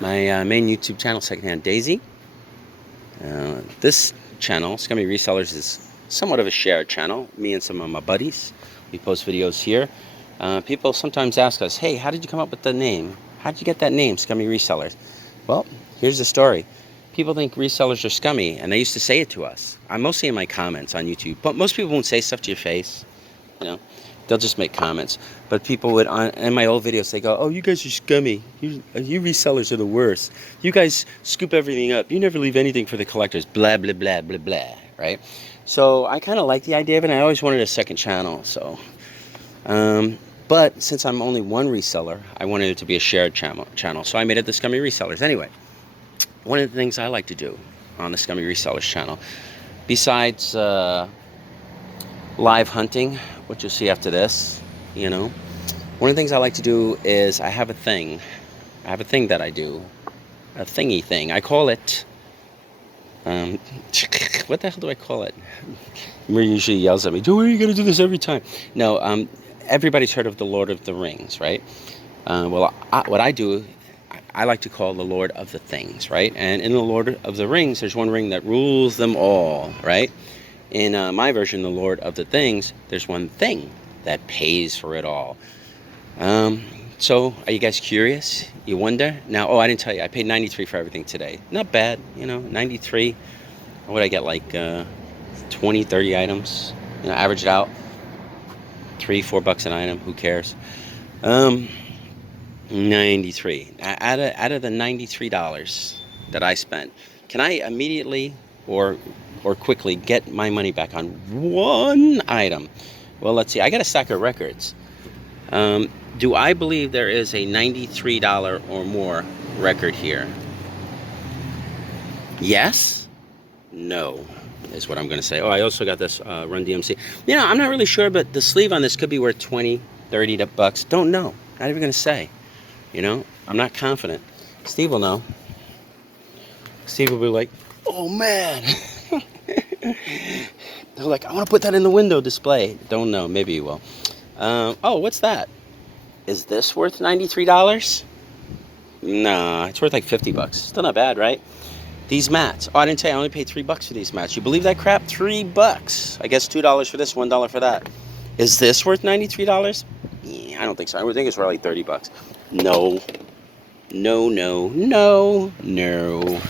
My main YouTube channel, Secondhand Daisy. This channel, Scummy Resellers, is somewhat of a shared channel. Me and some of my buddies, we post videos here. People sometimes ask us, hey, how did you come up with the name? How did you get that name, Scummy Resellers? Well, here's the story. People think resellers are scummy, and they used to say it to us. I'm mostly in my comments on YouTube, but most people won't say stuff to your face. You know, they'll just make comments. But people would, in my old videos, they go, oh, you guys are scummy. You resellers are the worst. You guys scoop everything up. You never leave anything for the collectors. Blah, blah, blah, blah, blah, right? So I kind of like the idea of it, and I always wanted a second channel. So, but since I'm only one reseller, I wanted it to be a shared channel. So I made it the Scummy Resellers. Anyway, one of the things I like to do on the Scummy Resellers channel, besides live hunting, which you'll see after this, you know, one of the things I like to do is I have a thing that I do, a thingy thing. I call it, what the hell do I call it? Marie usually yells at me, Joey, are you going to do this every time? No, everybody's heard of the Lord of the Rings, right? Well, what I do, I like to call the Lord of the Things, right? And in the Lord of the Rings, there's one ring that rules them all, right? In my version, the Lord of the Things, there's one thing that pays for it all. So, are you guys curious? You wonder? Now, oh, I didn't tell you, I paid $93 for everything today. Not bad, you know, $93. What would I get, like 20, 30 items? You know, average it out. $3-4 an item, who cares? 93. Out of the $93 that I spent, can I immediately or quickly get my money back on one item? Well, let's see. I got a stack of records. Do I believe there is a $93 or more record here? Yes? No, is what I'm going to say. Oh, I also got this Run DMC. You know, I'm not really sure, but the sleeve on this could be worth $20, $30. Don't know. Not even going to say. You know, I'm not confident. Steve will know. Steve will be like, oh man. They're like, I want to put that in the window display. Don't know. Maybe you will. Oh, what's that? Is this worth $93? Nah, it's worth like $50. Still not bad, right? These mats. Oh, I didn't tell you, I only paid $3 for these mats. You believe that crap? $3. I guess $2 for this, $1 for that. Is this worth $93? Yeah, I don't think so. I would think it's worth like $30. No. No, no, no, no.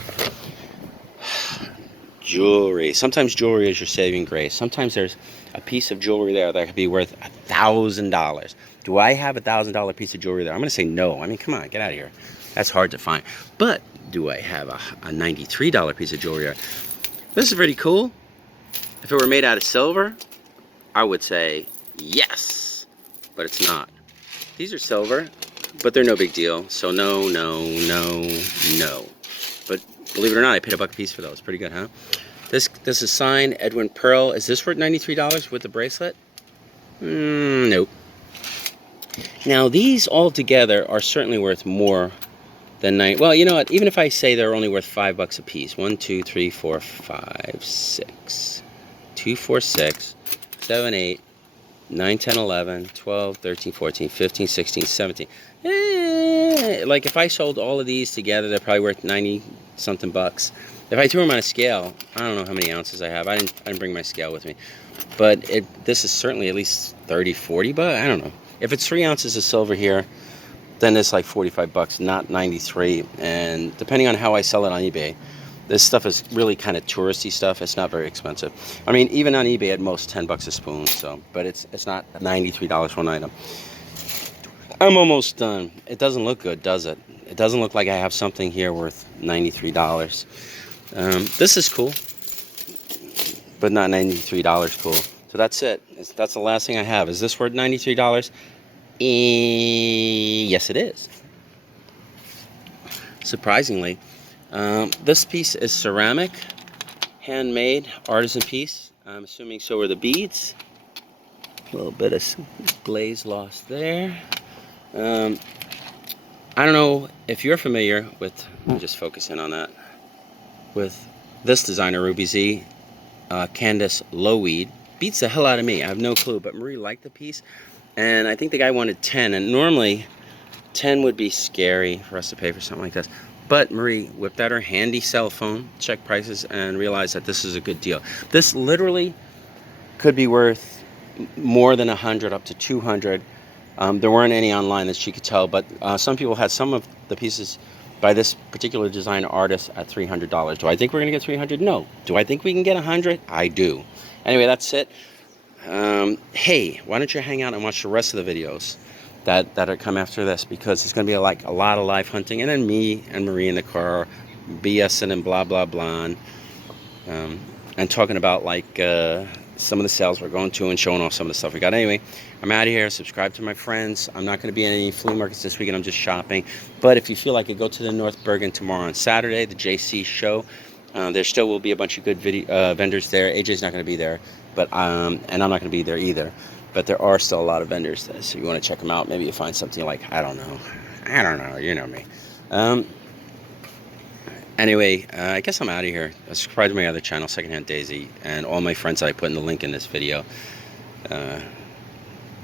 Jewelry. Sometimes jewelry is your saving grace. Sometimes there's a piece of jewelry there that could be worth $1,000. Do I have $1,000 piece of jewelry there? I'm going to say no. I mean, come on, get out of here. That's hard to find. But do I have a $93 piece of jewelry there? This is pretty cool. If it were made out of silver, I would say yes. But it's not. These are silver, but they're no big deal. So no, no, no, no. But believe it or not, I paid $1 a piece for those. Pretty good, huh? This is signed Edwin Pearl. Is this worth $93 with the bracelet? Nope. Now these all together are certainly worth more than well, you know what? Even if I say they're only worth $5 a piece. 1, 2, 3, 4, 5, 6. 2, 4, 6, 7, 8, 9, 10, 11, 12, 13, 14, 15, 16, 17. Like if I sold all of these together, they're probably worth 90 something bucks. If I threw them on a scale, I don't know how many ounces I have. I didn't bring my scale with me. But this is certainly at least 30, 40 bucks. I don't know. If it's 3 ounces of silver here, then it's like $45, not 93. And depending on how I sell it on eBay, this stuff is really kind of touristy stuff. It's not very expensive. I mean, even on eBay, at most $10 a spoon. So, but it's not $93 for an item. I'm almost done. It doesn't look good, does it? It doesn't look like I have something here worth $93. This is cool, but not $93 cool. So that's it. That's the last thing I have. Is this worth $93? Yes, it is. Surprisingly, this piece is ceramic, handmade, artisan piece. I'm assuming so are the beads. A little bit of glaze lost there. I don't know if you're familiar with, let me just focus in on that, with this designer, Ruby Z, Candice Loweed. Beats the hell out of me. I have no clue, but Marie liked the piece, and I think the guy wanted 10, and normally 10 would be scary for us to pay for something like this. But Marie whipped out her handy cell phone, checked prices, and realized that this is a good deal. This literally could be worth more than 100, up to 200. There weren't any online that she could tell, but some people had some of the pieces by this particular design artist at $300. Do I think we're gonna get 300? No. Do I think we can get 100? I do. Anyway, that's it. Hey, why don't you hang out and watch the rest of the videos that are come after this, because it's gonna be like a lot of live hunting, and then me and Marie in the car BSing and blah blah blah, and talking about like some of the sales we're going to and showing off some of the stuff we got. Anyway, I'm out of here. Subscribe to my friends. I'm not going to be in any flea markets this weekend. I'm just shopping. But if you feel like it, go to the North Bergen tomorrow on Saturday, the JC show. There still will be a bunch of good vendors there. AJ's not going to be there, but and I'm not going to be there either. But there are still a lot of vendors there, so you want to check them out. Maybe you find something like, I don't know, you know me. Anyway, I guess I'm out of here. Subscribe to my other channel, Secondhand Daisy, and all my friends that I put in the link in this video.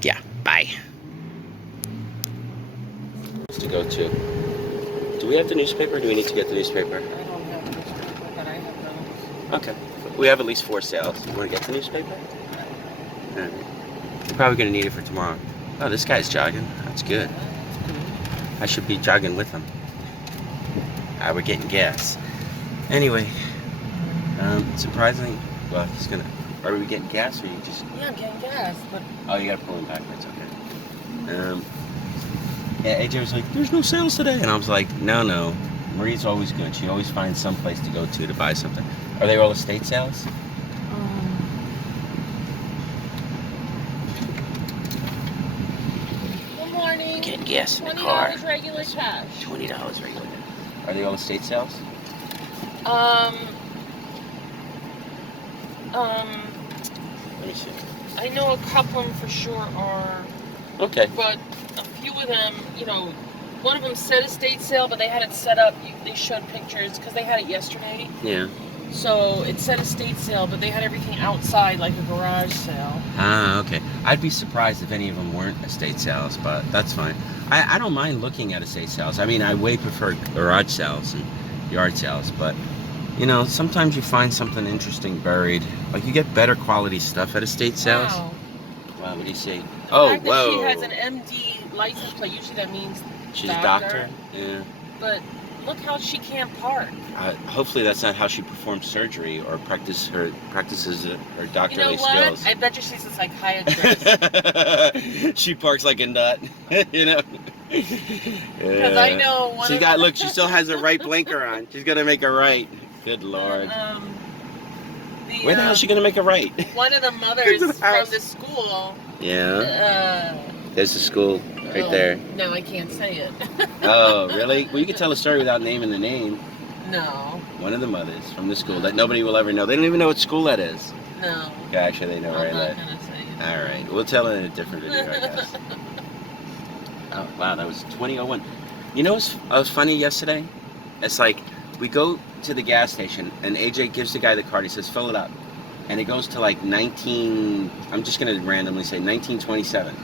Yeah, bye. To go to. Do we have the newspaper, or do we need to get the newspaper? I don't have the newspaper, but I have those. Okay. We have at least 4 sales. You want to get the newspaper? You're probably going to need it for tomorrow. Oh, this guy's jogging. That's good. I should be jogging with him. We're getting gas. Anyway, surprisingly, well, he's gonna. Are we getting gas, or you just? Yeah, I'm getting gas, but. Oh, you gotta pull him backwards. Okay. Yeah, AJ was like, "There's no sales today," and I was like, "No. Marie's always good. She always finds some place to go to buy something." Are they all estate sales? Good morning. Getting gas in the car. $20 regular cash. $20 regular. Are they all estate sales? Let me see. I know a couple of them for sure are. Okay. But a few of them, you know, one of them said estate sale, but they had it set up. They showed pictures because they had it yesterday. Yeah. So it said estate sale, but they had everything outside like a garage sale. Ah, okay. I'd be surprised if any of them weren't estate sales, but that's fine. I don't mind looking at estate sales. I mean, I way prefer garage sales and yard sales, but, you know, sometimes you find something interesting buried. Like, you get better quality stuff at estate sales. Wow. Wow, what do you see? The fact that she has an MD license plate, usually that means she's a doctor. Yeah. But look how she can't park. Hopefully that's not how she performs surgery or practices her doctorly skills. I bet you she's a psychiatrist. She parks like a nut, you know. Because I know one. She still has a right blinker on. She's gonna make a right. Good Lord. Where the hell is she gonna make a right? One of the mothers from the school. Yeah. There's the school right there. No, I can't say it. Oh, really? Well, you can tell the story without naming the name. No. One of the mothers from the school that nobody will ever know. They don't even know what school that is. No. Yeah, actually, they know where that. I'm not gonna say it. All right, we'll tell it in a different video, I guess. Oh, wow, that was 20:01. You know what was funny yesterday? It's like we go to the gas station and AJ gives the guy the card. He says, "Fill it up," and it goes to like 19. I'm just gonna randomly say 1927.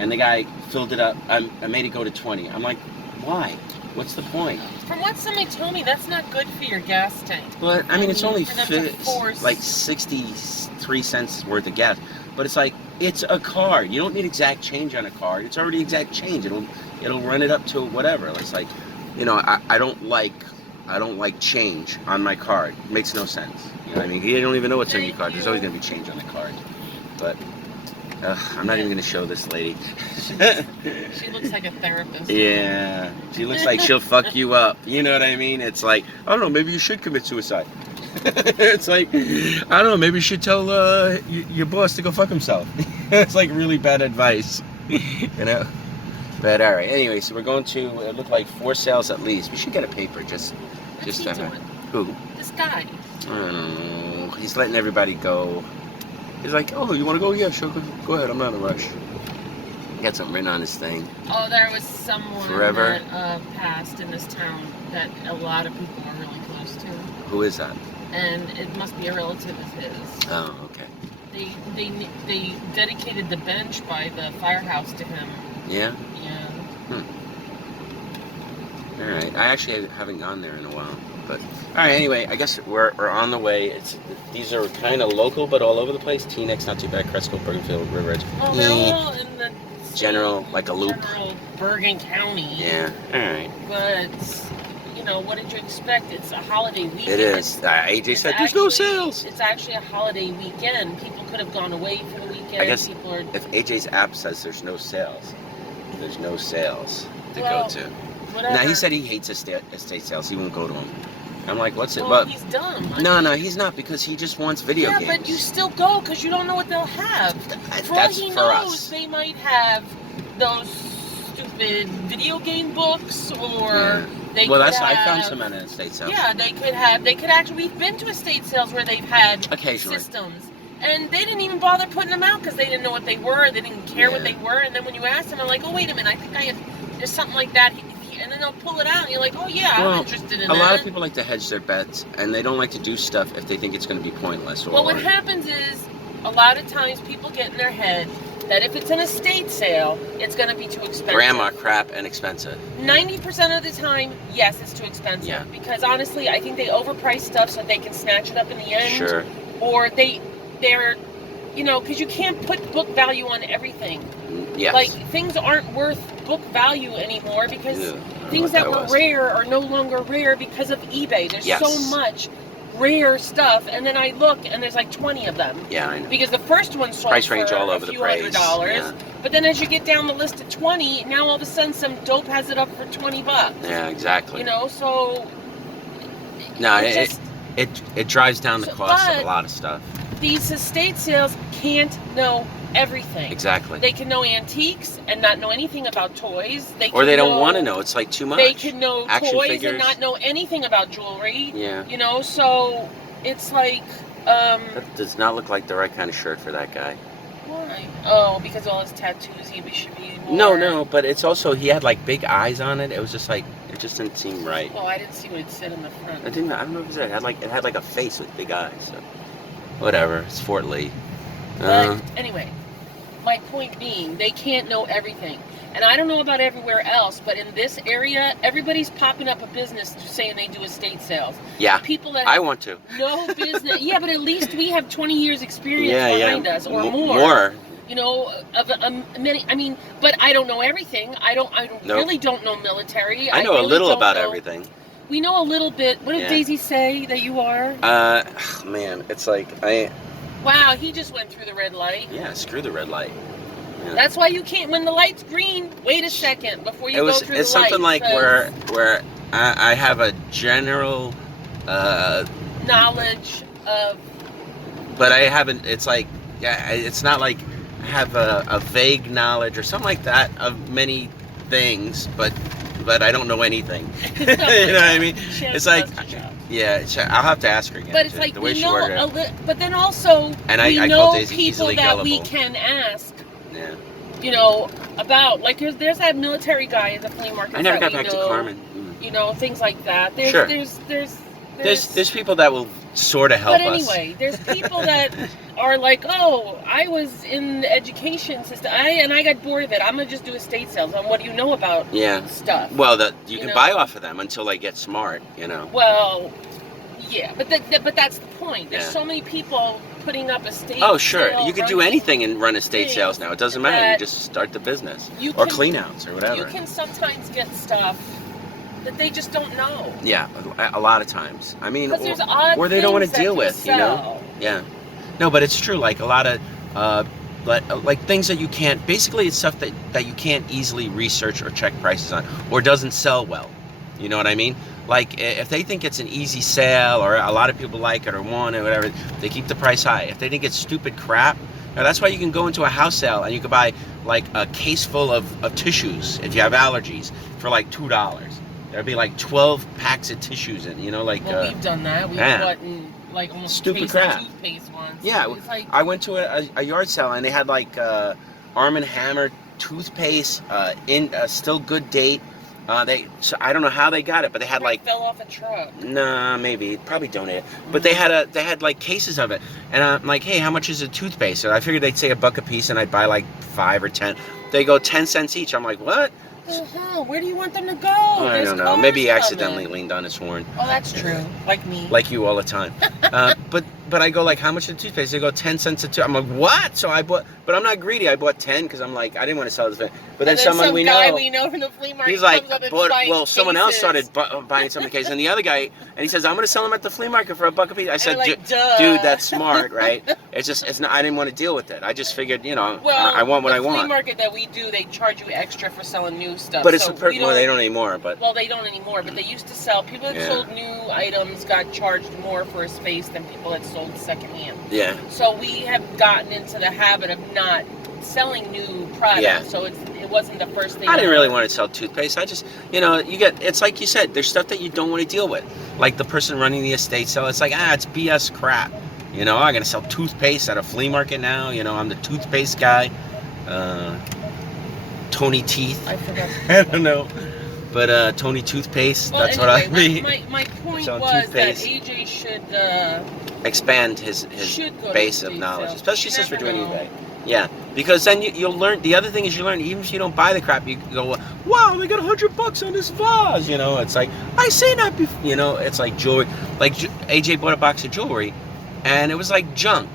And the guy filled it up. I made it go to 20. I'm like, why? What's the point? From what somebody told me, that's not good for your gas tank. But I mean, it's only like 63 cents worth of gas. But it's like, it's a card. You don't need exact change on a card. It's already exact change. It'll run it up to whatever. It's like, you know, I don't like change on my card. It makes no sense. You know what I mean? You don't even know what's on your card. There's always gonna be change on the card. But I'm not even going to show this lady. She looks like a therapist. Yeah. She looks like she'll fuck you up. You know what I mean? It's like, I don't know, maybe you should commit suicide. It's like, I don't know, maybe you should tell your boss to go fuck himself. It's like really bad advice. You know? But all right. Anyway, so we're going to, it looked like 4 sales at least. We should get a paper just What's he doing? Who? This guy. I don't know. He's letting everybody go. He's like, oh, you want to go? Yeah, sure. Go ahead. I'm not in a rush. He got something written on his thing. Oh, there was someone Forever. that passed in this town that a lot of people are really close to. Who is that? And it must be a relative of his. Oh, okay. They dedicated the bench by the firehouse to him. Yeah? Yeah. All right. I actually haven't gone there in a while. But all right. Anyway, I guess we're on the way. These are kind of local, but all over the place. Teaneck's not too bad. Cresco, Bergenfield, River Edge. Well, they're all in the general, like a loop. General Bergen County. Yeah. All right. But you know, what did you expect? It's a holiday weekend. It is. AJ said there's no sales. It's actually a holiday weekend. People could have gone away for the weekend. I guess people are... if AJ's app says there's no sales to go to. Whatever. Now he said he hates estate sales. He won't go to them. I'm like, what's it? Well, he's dumb. No, he's not, because he just wants video games. Yeah, but you still go because you don't know what they'll have. For all he knows, they might have those stupid video game books, or they could have... I found some at an estate sale. Yeah, they could actually... We've been to estate sales where they've had occasionally systems, and they didn't even bother putting them out because they didn't know what they were. They didn't care what they were. And then when you ask them, I'm like, oh, wait a minute, I think I have... There's something like that. And then they'll pull it out, and you're like, oh yeah, I'm interested in that. A lot of people like to hedge their bets, and they don't like to do stuff if they think it's going to be pointless. Well, what happens is, a lot of times people get in their head that if it's an estate sale, it's going to be too expensive. Grandma crap and expensive. 90% of the time, yes, it's too expensive. Yeah. Because honestly, I think they overprice stuff so they can snatch it up in the end. Sure. Or they're, you know, because you can't put book value on everything. Yes. Like, things aren't worth book value anymore because things that were rare are no longer rare because of eBay. There's so much rare stuff, and then I look and there's like 20 of them. Yeah, I know. Because the first one sold price for range all a over few the place. $100s. Yeah. But then as you get down the list of 20, now all of a sudden some dope has it up for $20. Yeah, exactly. You know, so no, it drives down the cost of a lot of stuff. These estate sales can't know everything. Exactly. They can know antiques and not know anything about toys. They don't want to know. It's like too much. They can know action toys figures. And not know anything about jewelry. Yeah. You know, so it's like... that does not look like the right kind of shirt for that guy. Why? Oh, because all his tattoos, he should be more... No, but it's also, he had like big eyes on it. It was just like, it just didn't seem right. Well, I didn't see what it said in the front. I don't know if it said. It had like a face with big eyes. So. Whatever. It's Fort Lee. But anyway, my point being, they can't know everything. And I don't know about everywhere else, but in this area, everybody's popping up a business saying they do estate sales. Yeah. People that I want to. No business. Yeah, but at least we have 20 years experience behind us, or more. More. You know, of many. I mean, but I don't know everything. I really don't know military. I know a little about everything. We know a little bit. What did Daisy say that you are? Man, it's like Wow, he just went through the red light. Yeah, screw the red light. Yeah. That's why you can't. When the light's green, wait a second before you go through the light. It's something like where I have a general knowledge of. But I haven't. It's like it's not like I have a vague knowledge or something like that of many things, but I don't know anything. You know what I mean? It's like, I'll have to ask her again. But it's like, we know but then also, we know people that we can ask. Yeah. You know, about, like, there's that military guy at the flea market. I never got back to Carmen. You know, things like that. There's people that will sort of help us. But anyway, there's people that are like, oh, I was in the education system, and I got bored of it. I'm gonna just do estate sales. And what do you know about stuff? Well, you can buy off of them until they get smart. You know. Well, yeah, but that's the point. There's so many people putting up estate. Oh, sure. You could do anything and run estate sales now. It doesn't matter. You just start the business or clean outs or whatever. You can sometimes get stuff that they just don't know. Yeah, a lot of times. I mean, or they don't want to deal with, you know? Yeah. No, but it's true. Like a lot of, like things that you can't, basically it's stuff that you can't easily research or check prices on, or doesn't sell well. You know what I mean? Like if they think it's an easy sale or a lot of people like it or want it or whatever, they keep the price high. If they think it's stupid crap, now that's why you can go into a house sale and you can buy like a case full of tissues if you have allergies for like $2. There'd be like 12 packs of tissues in, you know, like. Well, we've done that. We've gotten like almost stupid crap. Toothpaste once. Yeah, like, I went to a yard sale and they had like Arm & Hammer toothpaste in a still good date. So I don't know how they got it, but they had like fell off a truck. Nah, maybe probably donated. But they had like cases of it, and I'm like, hey, how much is a toothpaste? So I figured they'd say $1 a piece, and I'd buy like 5 or 10. They go 10 cents each. I'm like, what? the hell? Where do you want them to go? I don't know. Maybe he accidentally leaned on his horn. Oh, that's true. Like me. Like you all the time. But I go like, how much is the toothpaste? They go 10 cents a tube. I'm like, what? So I bought, but I'm not greedy. I bought 10 because I'm like, I didn't want to sell this. But then someone some guy we know from the flea market. He's like, someone else started buying some cases, and the other guy, and he says, I'm going to sell them at the flea market for $1 a piece. I said, like, dude, that's smart, right? It's not. I didn't want to deal with it. I just figured, you know, I want what I want. The flea market that we do, they charge you extra for selling new stuff. But it's well, they don't anymore. But they don't anymore. But they used to sell. People that sold new items got charged more for a space than people that sold secondhand. Yeah. So we have gotten into the habit of not selling new products. Yeah. So it wasn't the first thing. I didn't really want to sell toothpaste. I just, you know, it's like you said, there's stuff that you don't want to deal with. Like the person running the estate sale, it's like, it's BS crap. You know, I'm going to sell toothpaste at a flea market now. You know, I'm the toothpaste guy. Tony Teeth. I forgot. I don't know. But Tony Toothpaste, that's what I mean. My point was that AJ should expand his base of knowledge, especially since we're doing eBay. Yeah, because then you'll learn. The other thing is you learn, even if you don't buy the crap, you go, wow, they got $100 on this vase. You know, it's like, I seen that before. You know, it's like jewelry. Like AJ bought a box of jewelry, and it was like junk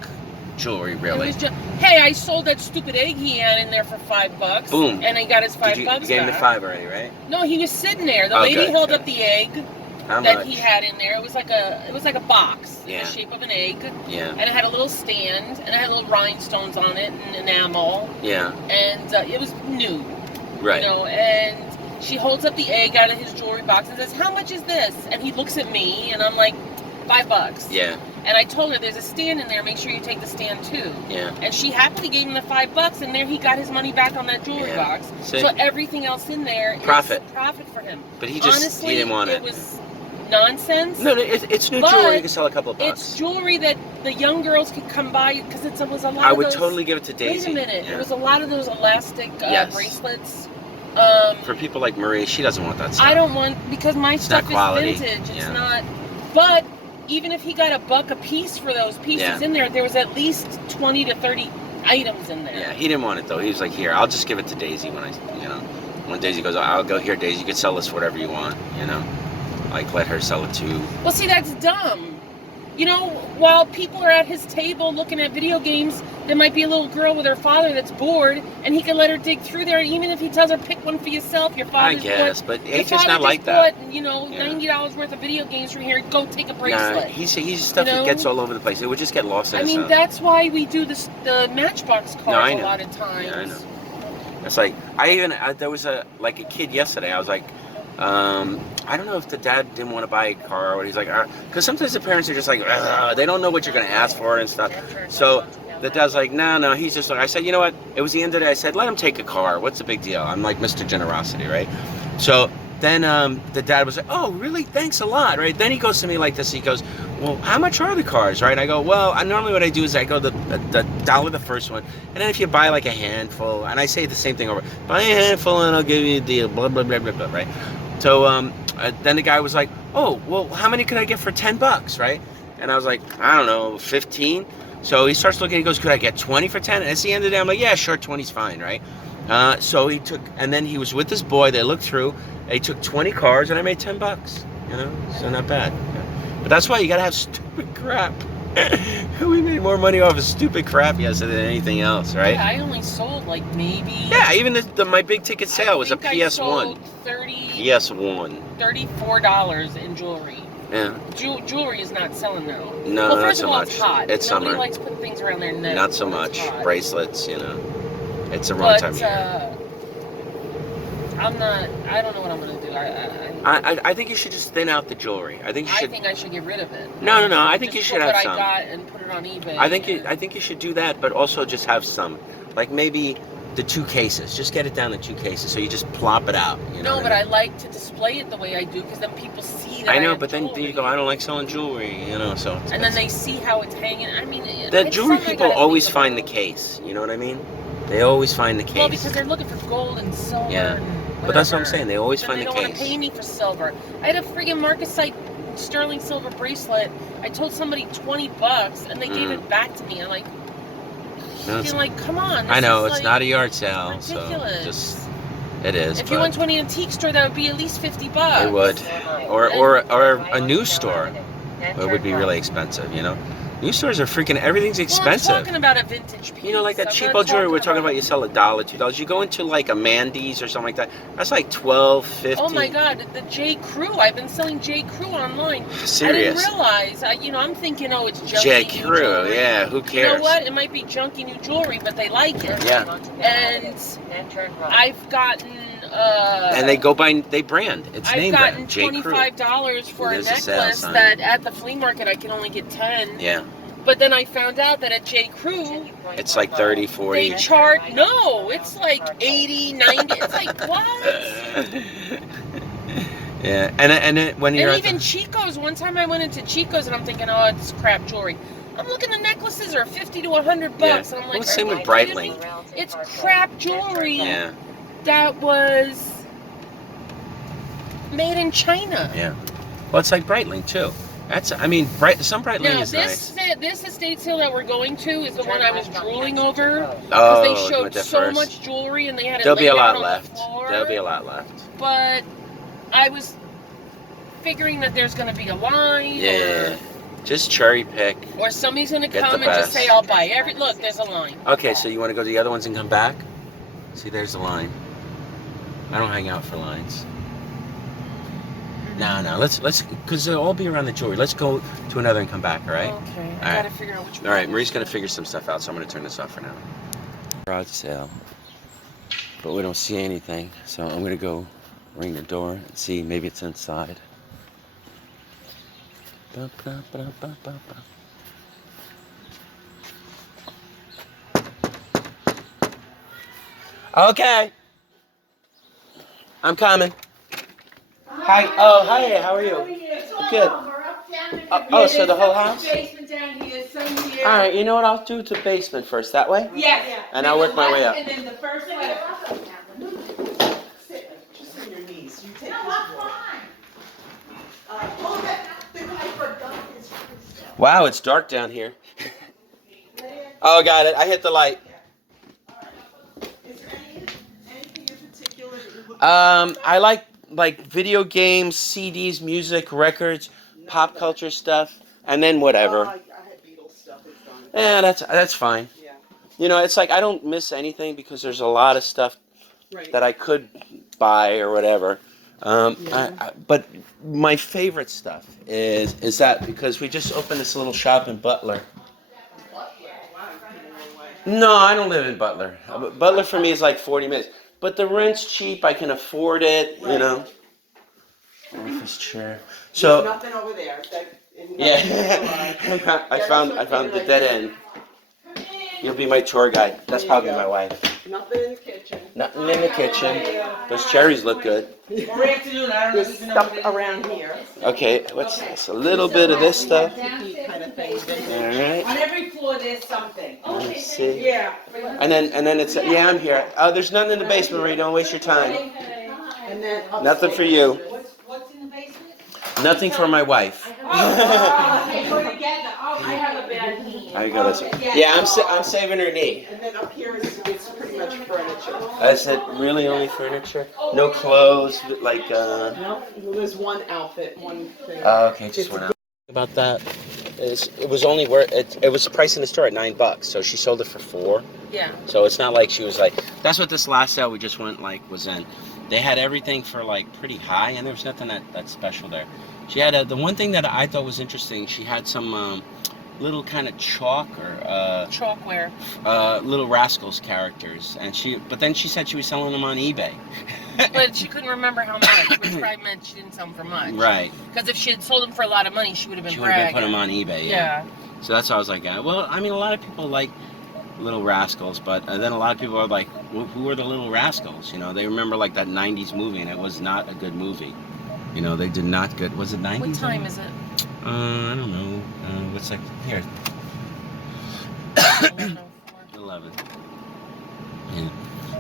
jewelry, really. Hey, I sold that stupid egg he had in there for $5. Boom. And he got his $5 You back. gave him the $5 already, right? No, he was sitting there. The lady held up the egg he had in there. It was like a box in the shape of an egg. Yeah. And it had a little stand, and it had little rhinestones on it and enamel. Yeah. And it was new. Right. You know, and she holds up the egg out of his jewelry box and says, "How much is this?" And he looks at me, and I'm like, $5. Yeah. And I told her, there's a stand in there, make sure you take the stand too. Yeah. And she happily gave him the $5, and there he got his money back on that jewelry box. See? So everything else in there is profit for him. But he just, honestly, he didn't want it. It was nonsense. No, it's new jewelry. You can sell a couple of bucks. It's jewelry that the young girls could come by, because it was a lot I of would those, totally give it to Daisy. Wait a minute. Yeah. It was a lot of those elastic bracelets. For people like Marie, she doesn't want that stuff. I don't want, because my stuff is vintage. It's not, but even if he got $1 a piece for those pieces in there was at least 20 to 30 items in there. Yeah, he didn't want it though. He was like, here, I'll just give it to Daisy when Daisy goes, I'll go, here, Daisy, you can sell this whatever you want, you know? Like, let her sell it too. Well, see, that's dumb. You know, while people are at his table looking at video games, there might be a little girl with her father that's bored, and he can let her dig through there, even if he tells her, pick one for yourself. Your father's I guess, but AJ's not like that. Bought, you know, $90 worth of video games from here. Go take a bracelet. Nah, he's stuff that gets all over the place. It would just get lost in stuff. That's why we do the Matchbox cards a lot of times. Yeah, I know. It's like, there was a kid yesterday, I was like, I don't know if the dad didn't want to buy a car or what. He's like, because sometimes the parents are just like, they don't know what you're going to ask for and stuff. So the dad's like, no, he's just like, I said, you know what? It was the end of the day. I said, let him take a car. What's the big deal? I'm like Mr. Generosity, right? So then the dad was like, oh, really? Thanks a lot, right? Then he goes to me like this. He goes, well, how much are the cars, right? I go, well, normally what I do is I go the $1 the first one, and then if you buy like a handful, and I say the same thing over, buy a handful and I'll give you a deal, blah, blah, blah, blah, blah, right? So then the guy was like, oh, well, how many could I get for $10, right? And I was like, I don't know, 15? So he starts looking, he goes, could I get 20 for 10? And at the end of the day, I'm like, yeah, sure, 20's fine, right? So he took, and then he was with this boy, they looked through, and he took 20 cars, and I made $10, you know? So not bad. But that's why you gotta have stupid crap. We made more money off of stupid crap yesterday than anything else, right? Yeah, I only sold like maybe... Yeah, even my big ticket sale was a PS1. I sold PS1. $34 in jewelry. Yeah. Jewelry is not selling now. No, well, not first so of all, much. It's hot. It's Nobody summer. likes putting things around their neck. Not so much. Bracelets, you know. It's the wrong time of year. I don't know what I'm going to do. I think you should just thin out the jewelry. I think I should get rid of it. No. I think you should have some. What I got and put it on eBay. I think you should do that, but also just have some. Like maybe the 2 cases. Just get it down to 2 cases, so you just plop it out. You know. No, but I like to display it the way I do, because then people see that. I know, but then you go, I don't like selling jewelry, you know. So. And then they see how it's hanging. I mean, the jewelry people always find the case. You know what I mean? They always find the case. Well, because they're looking for gold and silver. Yeah. And but that's what I'm saying. They always find the case. They don't want to pay me for silver. I had a friggin' Marcasite sterling silver bracelet. I told somebody $20, and they gave it back to me. I'm like, come on. I know it's like not a yard sale, ridiculous. so just It is. If you went to an antique store, that would be at least $50. It would, or a new store. It would be really expensive, you know. New stores are freaking, everything's expensive. Well, I'm talking about a vintage piece. You know, like that cheapo jewelry we're talking about, you sell $1, $2. You go into like a Mandy's or something like that, that's like $12, $15. Oh my God, the J. Crew. I've been selling J. Crew online. Serious? I didn't realize. I'm thinking, oh, it's junky J. new Crew, jewelry. yeah, who cares? You know what? It might be junky new jewelry, but they like it. Yeah. And I've gotten... and they brand. It's name brand. I've gotten $25 for a necklace that at the flea market I can only get 10. Yeah. But then I found out that at J. Crew, it's like 30, 40. They charge, no, it's like 80, 90. It's like, what? Yeah, and then when you're... And even Chico's, one time I went into Chico's and I'm thinking, oh, it's crap jewelry. I'm looking at necklaces are $50 to $100 bucks. And I'm like, well, same with Breitling. It's crap jewelry. Yeah. That was made in China. Yeah. Well, it's like Breitling too. Some Breitling is nice. This estate sale that we're going to is the one I was drooling over. Oh, they showed so much jewelry and they had it There'll be a laid lot out left. on the floor. There'll be a lot left. But I was figuring that there's going to be a line. Yeah. Just cherry pick. Or somebody's going to come and just say, I'll buy every... Look, there's a line. Okay, so you want to go to the other ones and come back? See, there's the line. I don't hang out for lines. No, let's, because they'll all be around the jewelry. Let's go to another and come back, all right? Okay, I gotta figure out which one. All right, Marie's gonna figure some stuff out, so I'm gonna turn this off for now. Garage sale, but we don't see anything, so I'm gonna go ring the door and see, maybe it's inside. Okay. I'm coming. Hi. Oh, hi. How are you? Good. Oh, so the whole house? All right. You know what? I'll do the basement first. That way? Yes. And I'll work my way up. And then the first way. Just on your knees. You take this one. Wow, it's dark down here. Oh, got it. I hit the light. Is there anything in particular that you're looking I like video games, CDs, music, records, pop culture stuff, and then whatever. I had Beatles stuff. It's fine. Yeah, that's fine. Yeah. You know, it's like I don't miss anything because there's a lot of stuff that I could buy or whatever. But my favorite stuff is that because we just opened this little shop in Butler. No, I don't live in Butler. Butler for me is like 40 minutes. But the rent's cheap. I can afford it. You know. Office chair. So. There's nothing over there. Yeah. I found the dead end. You'll be my tour guide. That's probably my wife. Nothing in the kitchen. Nothing in the kitchen. Those cherries look good. There's stuff around here. Okay, what's this? A little bit of this stuff. Kind of thing. All right. On every floor there's something. Let me see. Yeah. And then it's I'm here. Oh, there's nothing in the basement, Marie. Don't waste your time. And then Nothing for you. What's in the basement? Nothing for my wife. They go together. I have a bad knee. I go this way. Yeah, I'm saving her knee. And then up here it's pretty much furniture. I said, really only furniture? No clothes, like No, well, there's one outfit, one thing. Okay, just one out. About that, it was only worth it was priced in the store at $9, so she sold it for $4. Yeah. So it's not like she was like, that's what this last sale we just went was in. They had everything for like pretty high, and there was nothing that special there. She had the one thing that I thought was interesting. She had some little kind of chalk or Chalkware. Little Rascals characters, but then she said she was selling them on eBay. But she couldn't remember how much, which probably meant she didn't sell them for much. Right. Because if she had sold them for a lot of money, she would have been She would have bragging. put them on eBay. Yeah. So that's why I was like, well, I mean, a lot of people like Little Rascals, but then a lot of people are like, who are the Little Rascals? You know, they remember like that 90s movie, and it was not a good movie. You know, they did not good. Was it 90s? What time is it? I don't know. What's like here? 11. Yeah.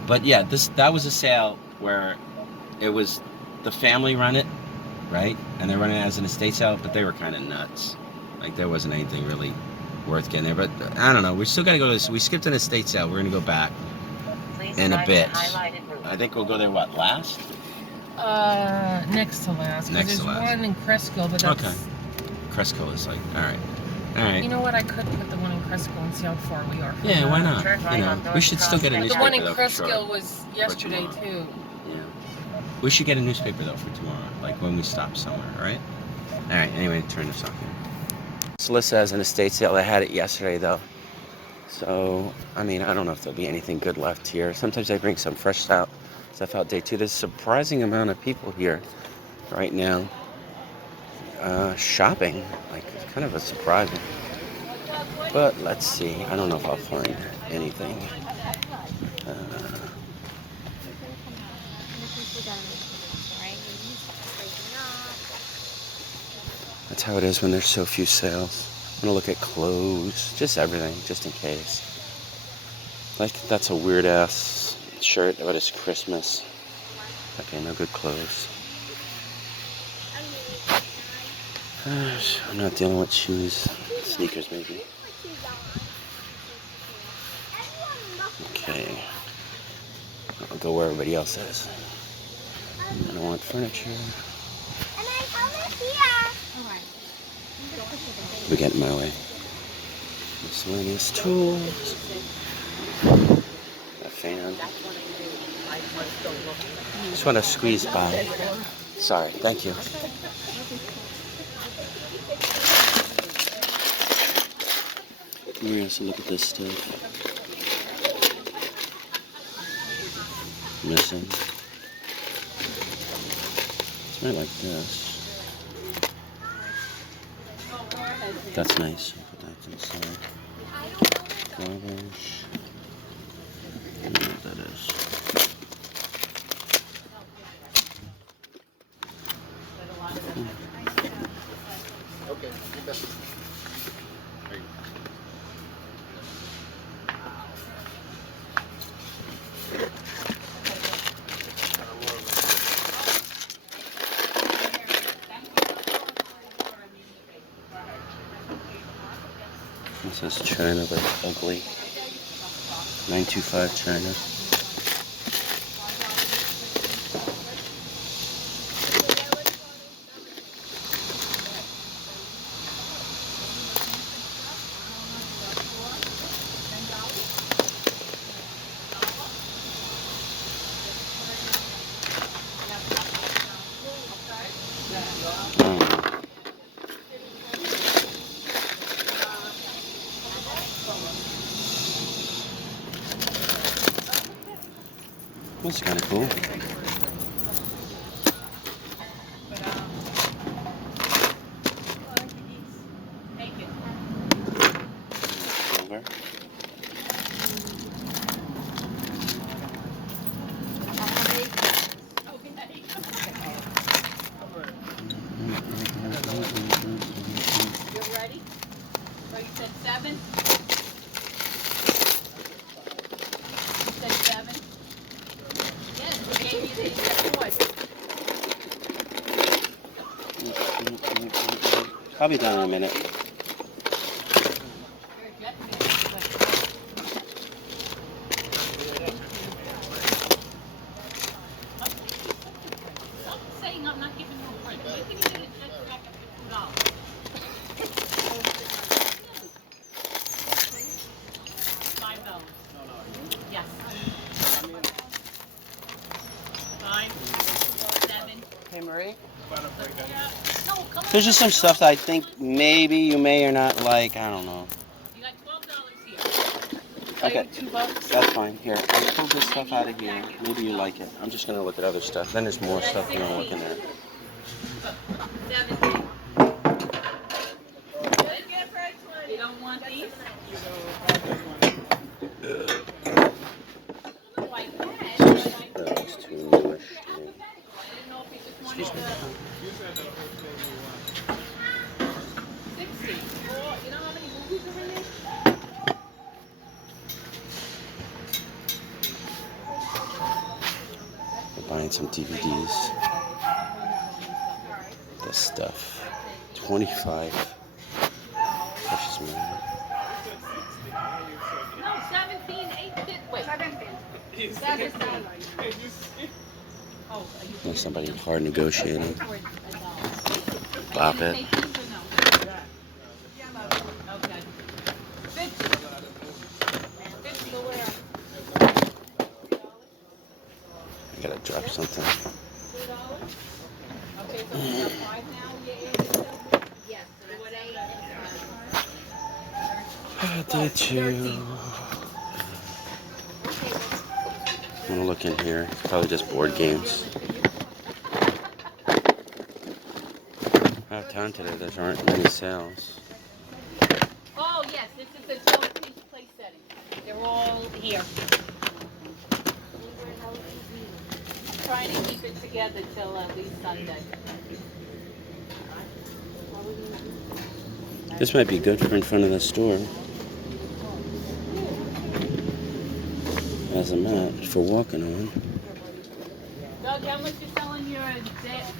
But yeah, that was a sale where it was the family run it, right? And they're running it as an estate sale, but they were kind of nuts. Like there wasn't anything really worth getting there. But I don't know. We still got to go to this. We skipped an estate sale. We're gonna go back in a bit. I think we'll go there, what, last? Next to last. Next There's to last. one in Cresco, but that's... Okay. Cresco is like, alright. Alright. You know what? I could put the one in Cresco and see how far we are from Yeah, why not? Turnpike You know, on North we should still get a Prospect. newspaper, The one in though, for Cresco sure. was yesterday, tomorrow. too. Yeah. We should get a newspaper, though, for tomorrow. Like, when we stop somewhere, right? Alright, anyway, turn this off here. Melissa has an estate sale. I had it yesterday, though. So, I mean, I don't know if there'll be anything good left here. Sometimes I bring some fresh stuff out day 2. There's a surprising amount of people here right now shopping. Like, it's kind of a surprise. But let's see. I don't know if I'll find anything. That's how it is when there's so few sales. I'm gonna look at clothes, just everything, just in case. Like, that's a weird ass shirt, but it's Christmas. Okay, no good clothes. I'm not dealing with shoes. Sneakers, maybe. Okay. I'll go where everybody else is. I don't want furniture. We get in my way. Miscellaneous tools. A fan. Just want to squeeze by. Sorry, thank you. Curious to look at this stuff. Missing. It's not like this. That's nice. I'll put that inside. Garbage. I don't know what that is. Okay. This is China, but ugly. 925 China. That's kind of cool. Silver. You ready? So you said 7? You said 7? Yes, we gave you the choice. I'll be done in a minute. Stop saying I'm not giving you a break. You can get it check back at $50. $5. Yes. 5, 7. Hey, Marie? No, come on. There's just some stuff that I think maybe you may or not like. I don't know. You got $12 here. Okay, $2. that's fine. Here, I pulled this stuff out of here. Maybe you like it. I'm just gonna look at other stuff. Then there's more stuff you don't look in there. 17. You don't want these? Like that. That's too newish to me. Excuse me. 60. Well, you know how many movies are in there? We're buying some DVDs. This stuff. 25. Precious man. No, 17, 8, wait. 17. That is not right. Oh, There's somebody hard negotiating. Bop it. Take these or no? Okay. 50. 50 or where? I gotta drop something. $2? Okay, so we got 5 now. Yes. So that's 8 and Did you? I'm gonna look in here. It's probably just board games. Out of town today, there aren't many sales. Oh, yes, this is the 12-piece place setting. They're all here. I'm trying to keep it together till at least Sunday. This might be good for in front of the store. As a mat for walking on. Doug, how much you selling your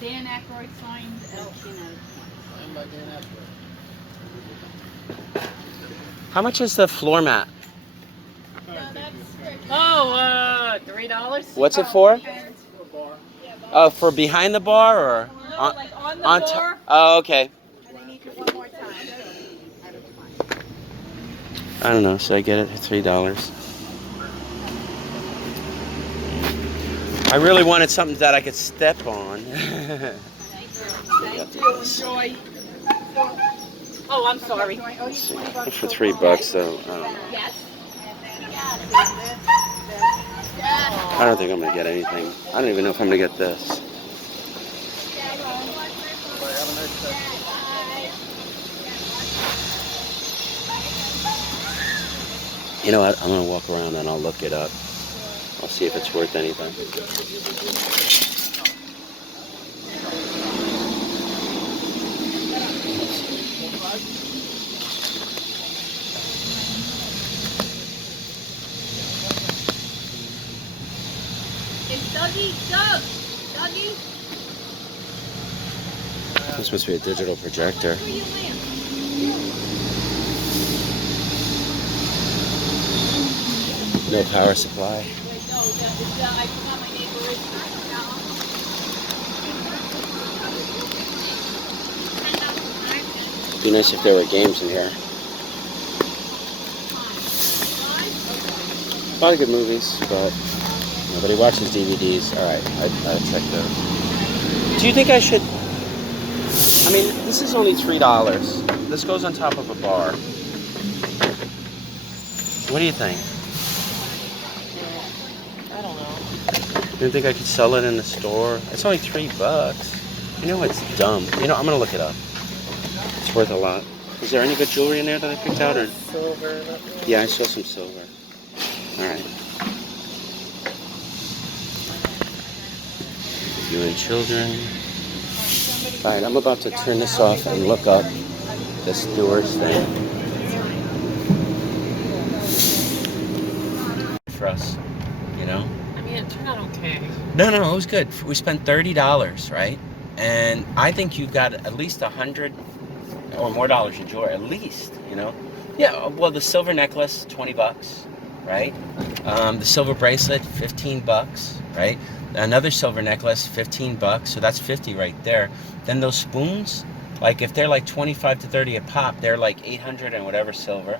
Dan Aykroyd signed? Signed by Dan Aykroyd. How much is the floor mat? Oh, $3. What's it for? Oh, for behind the bar or on, like on the on bar. Oh, okay. And I need you one more time. I don't know. So I get it at $3. I really wanted something that I could step on. Thank you. Enjoy. Oh, I'm sorry. For $3 though. Yes. I don't think I'm gonna get anything. I don't even know if I'm gonna get this. You know what? I'm gonna walk around and I'll look it up. I'll see if it's worth anything. It's Dougie. Dougie. This must be a digital projector. Where you live? No power supply. Wait, no, I forgot my neighbor is. It'd be nice if there were games in here. A lot of good movies, but nobody watches DVDs. Alright, I'll check those. Do you think I should... I mean, this is only $3. This goes on top of a bar. What do you think? I don't know. You don't think I could sell it in the store? It's only $3. You know, it's dumb. You know, I'm gonna look it up. It's worth a lot. Is there any good jewelry in there that I picked out? Or? Silver. Yeah, I saw some silver. Alright. You and children. Alright, I'm about to turn this off and look up this doors thing. For us, you know? I mean, it turned out okay. No, it was good. We spent $30, right? And I think you got at least $100 or more in jewelry, at least, you know? Yeah, well, the silver necklace, $20, right? The silver bracelet, $15, right? Another silver necklace, $15, so that's 50 right there. Then those spoons, like if they're like 25 to 30 a pop, they're like 800 and whatever silver.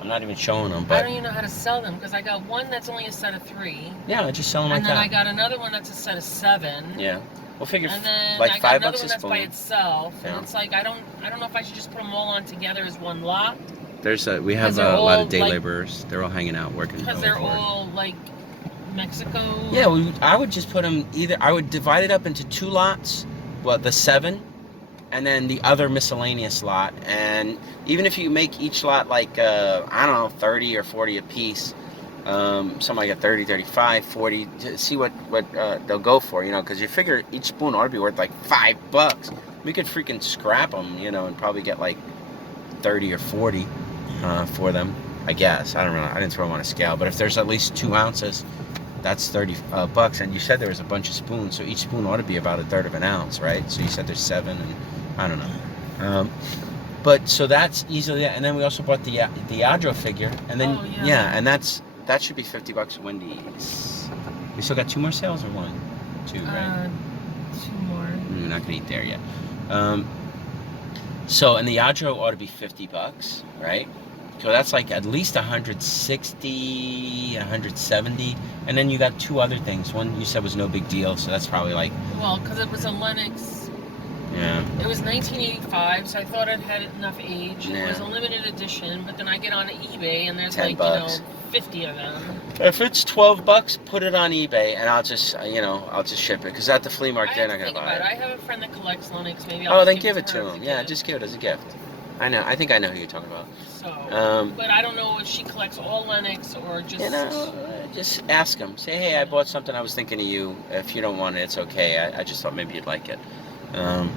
I'm not even showing them, I but don't even know how to sell them because I got one that's only a set of 3. yeah, I just sell them like And then that. I got another one that's a set of 7. Yeah, we'll figure And then like I got $5 another a one that's by spoon. itself. Yeah. And it's like I don't know if I should just put them all on together as one lot We have they're a lot all, of day like- laborers. They're all hanging out working. because going they're forward. all like Mexico. Yeah, I would just put them I would divide it up into 2 lots. Well, the 7, and then the other miscellaneous lot. And even if you make each lot like I don't know, 30 or 40 a piece, something like a 30, 35, 40, to see what they'll go for, you know, because you figure each spoon ought to be worth like $5. We could freaking scrap them, you know, and probably get like 30 or 40 for them, I guess. I don't know. I didn't throw them on a scale, but if there's at least 2 ounces, that's $30. And you said there was a bunch of spoons, so each spoon ought to be about 1/3 of an ounce, right? So you said there's 7, and I don't know. But so that's easily, and then we also bought the Adro figure, and then Oh, yeah. and that should be $50 at Wendy's. We still got 2 more sales or 1? 2, right? 2 more. We're not gonna eat there yet. So, and the Yadro ought to be $50, right? So that's like at least 160, 170, and then you got 2 other things. One you said was no big deal, so that's probably like. Well, because it was a Lennox. Yeah. It was 1985, so I thought it had enough age. Yeah. It was a limited edition, but then I get on eBay and there's $10. like, you know, 50 of them. If it's $12, put it on eBay, and I'll just, I'll just ship it. Because at the flea market, they're not gonna buy it. I have a friend that collects Lennox. Maybe Oh, I'll then just give it to her him. as a Yeah, gift. just give it as a gift. I know. I think I know who you're talking about. So, Um, but I don't know if she collects all Lennox or just. Just ask them. Say, hey, I bought something. I was thinking of you. If you don't want it, it's okay. I just thought maybe you'd like it. And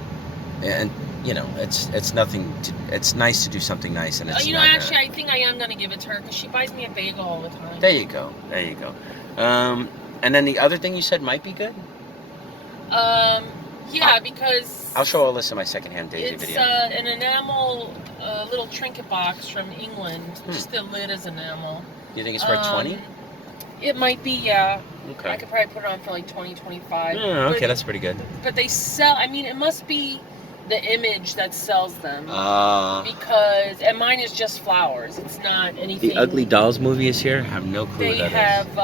it's nothing. It's nice to do something nice, and it's. Actually, I think I am gonna give it to her because she buys me a bagel all the time. There you go. There you go. And then the other thing you said might be good. Yeah, because I'll show Alyssa my secondhand Daisy it's video. an enamel little trinket box from England. Just the lid is enamel. You think it's worth 20? It might be, yeah. Okay. I could probably put it on for like 20, 25. Yeah, okay, that's pretty good. But they sell. I mean, it must be the image that sells them. Because And mine is just flowers. It's not anything. the Ugly Dolls movie is here. I have no clue what that is.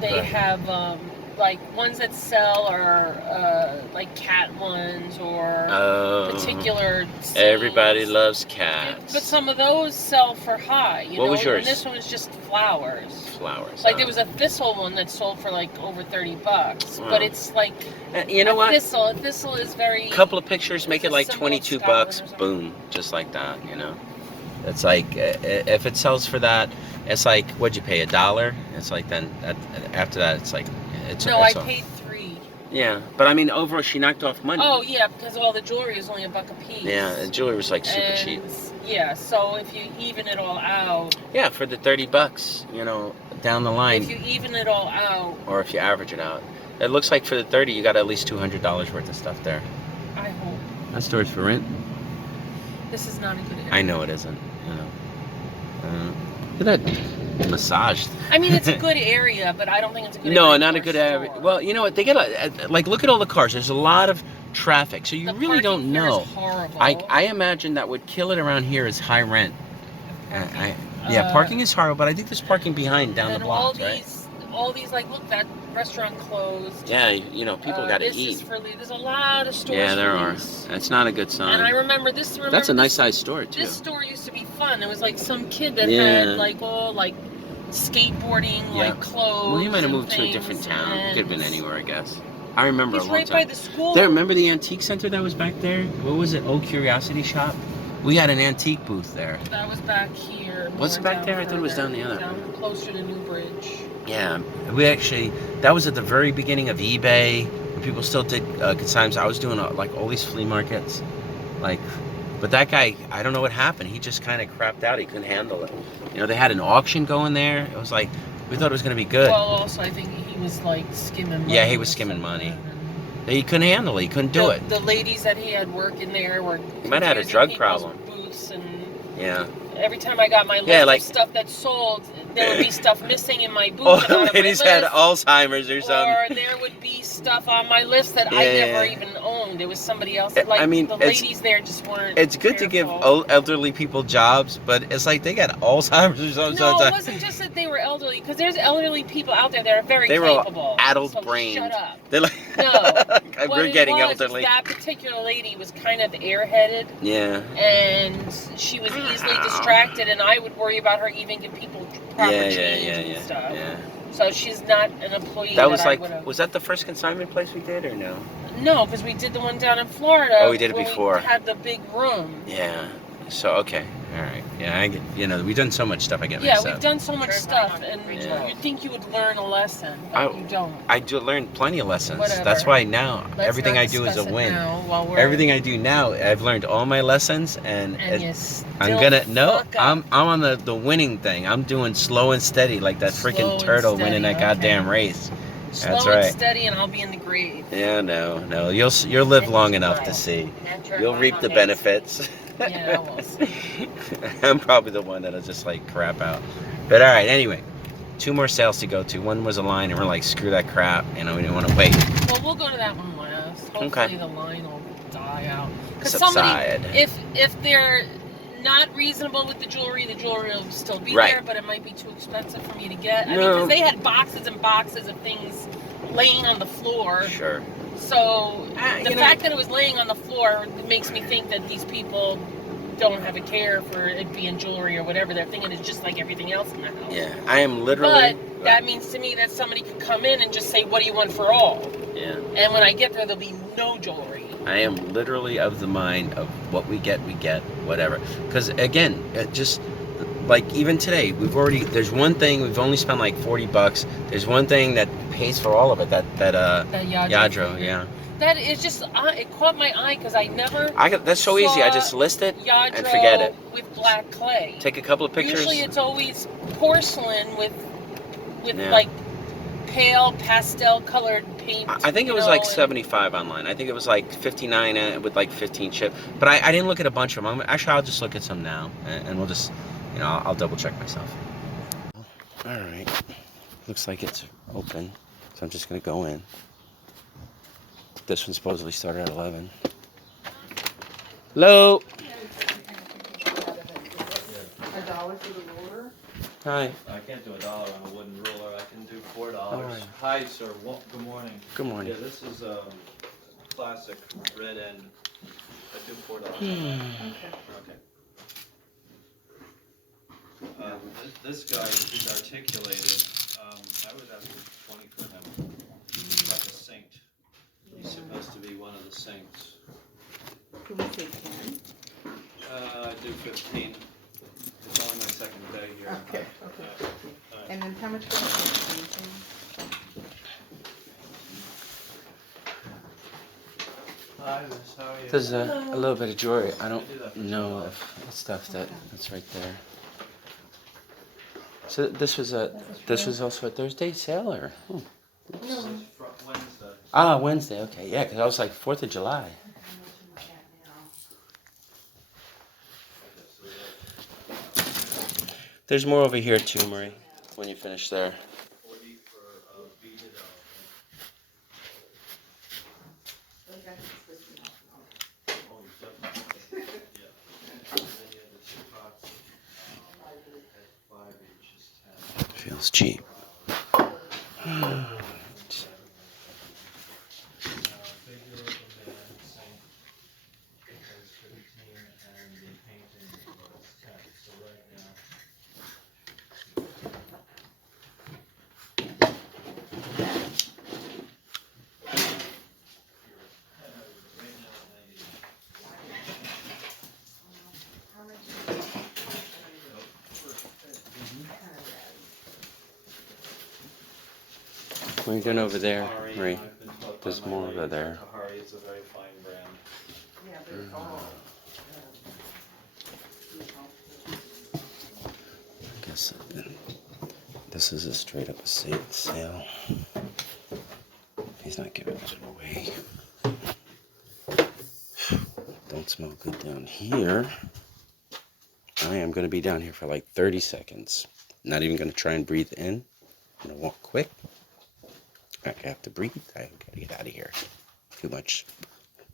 They have like ones that sell are like cat ones or particular scenes. Everybody loves cats. But some of those sell for high. What was yours? And this one was just flowers. Flowers. Like there was a thistle one that sold for like over $30, but it's like you know what? Thistle. A thistle is very. Couple of pictures make it like symbol of $22. Scotland or something. Boom, just like that. It's like if it sells for that, it's like what'd you pay, $1? It's like then after that, it's like it's. No, I paid $3. Yeah, but I mean overall, she knocked off money. Oh yeah, because all the jewelry is only $1 a piece. Yeah, and jewelry was like super cheap. Yeah, so if you even it all out. Yeah, for the $30, down the line. If you even it all out. Or if you average it out, it looks like for the 30, you got at least $200 worth of stuff there. I hope. That store's for rent. This is not a good area. I know it isn't. Look at that massage. I mean, it's a good area, but I don't think it's a good area. No, not a good area. Well, you know what? They get like look at all the cars. There's a lot of traffic, so you really don't know. Is horrible. I imagine that would kill it around here is high rent. Parking is horrible, but I think there's parking behind down the blocks, right? All these, like, look, that restaurant closed. Yeah, people got to eat. There's a lot of stores. Yeah, there are. That's not a good sign. And I remember this. That's a nice size store too. This store used to be fun. It was like some kid that had like all like skateboarding, like clothes. Well, he might have moved to a different town. He could have been anywhere, I guess. I remember He's a long right time. by the school. There, remember the antique center that was back there? What was it? Old Curiosity Shop? We had an antique booth there. That was back here. Was it back there? I thought it was down the other. Down closer to Newbridge. Yeah, we actually, that was at the very beginning of eBay. When people still did consignments. I was doing like all these flea markets. But that guy, I don't know what happened. He just kind of crapped out. He couldn't handle it. They had an auction going there. It was like, we thought it was going to be good. Well, also, I think he was like skimming money. Yeah, he was skimming money. He couldn't handle it. He couldn't do it. The ladies that he had working there were. He might have had a drug problem. Booths and yeah. Every time I got my list of stuff that sold, there would be stuff missing in my booth. Oh, the ladies had Alzheimer's or something. Or there would be stuff on my list that I never even owned. It was somebody else. Like, I mean, the ladies there just weren't. It's good to give elderly people jobs, but it's like they got Alzheimer's or something. No, it wasn't just that they were elderly, because there's elderly people out there that are very capable. They were adult brained. Shut up. They're like, no, we're getting elderly. That particular lady was kind of airheaded. Yeah. And she was easily distracted, and I would worry about her even give people proper change and stuff. Yeah. So she's not an employee. That was was that the first consignment place we did or no? No, because we did the one down in Florida. Oh, we did it before. We had the big room. Yeah. So okay, all right. Yeah, I get. We've done so much stuff. I get mixed up. Yeah, we've done so much stuff, and you'd think you would learn a lesson, but you don't. I do learn plenty of lessons. Whatever. That's why now everything I do is a win. Everything I do now, I've learned all my lessons, and I'm gonna I'm on the winning thing. I'm doing slow and steady like that freaking turtle winning that goddamn race. That's right. Slow and steady, and I'll be in the grave. Yeah, no. You'll live long enough to see. You'll reap the benefits. Yeah, I will see. I'm probably the one that'll just like crap out. But all right, anyway. 2 more sales to go to. One was a line, and we're like, screw that crap. You know, we didn't want to wait. Well, we'll go to that one last. Hopefully Okay. the line will die out. Because Subside. somebody, if they're not reasonable with the jewelry will still be Right. there, but it might be too expensive for me to get. I mean, No. because they had boxes and boxes of things laying on the floor. Sure. So the you know- fact that it was laying on the floor makes me think that these people don't have a care for it being jewelry or whatever. They're thinking it's just like everything else in the house. Yeah, I am literally. But that means to me that somebody could come in and just say, what do you want for all? Yeah. And when I get there, there'll be no jewelry. I am literally of the mind of what we get, whatever. Because again, just like even today, there's one thing, we've only spent like $40. There's one thing that pays for all of it, that Yadro, yeah. That is just, it caught my eye because I never That's so easy, I just list it and forget it. with black clay. Take a couple of pictures. Usually it's always porcelain with Yeah. like pale pastel colored paint. I think it was like 75 online. I think it was like 59 with like 15 chip. But I didn't look at a bunch of them. Actually, I'll just look at some now, and we'll just, I'll double check myself. All right. Looks like it's open, so I'm just gonna go in. This one supposedly started at 11. Hello. $1 for the ruler? Hi. I can't do $1 on a wooden ruler. I can do $4. All right. Hi, sir. Good morning. Good morning. Yeah, this is classic red end. I do $4. Okay. This guy is articulated. I would have to do 20 for him. He's like a saint. He's supposed to be one of the saints. Can we say 10? I do 15. It's only my second day here. Okay. And then how much for the painting? Hi, Miss. How are you? There's a little bit of jewelry. I don't know if stuff that's right there. So this was also a Thursday sale, or? No. Wednesday. Ah, Wednesday. Okay, yeah, because I was like 4th of July. There's more over here too, Marie. When you finish there. 40 for beaded Feels cheap. What are you doing over there, Marie? There's more over there. Kahari is a very fine brand. Yeah, but it's all. I guess this is a straight up sale. He's not giving it away. Don't smell good down here. I am going to be down here for like 30 seconds. Not even going to try and breathe in. I'm going to walk quick. I have to breathe. I gotta get out of here. Too much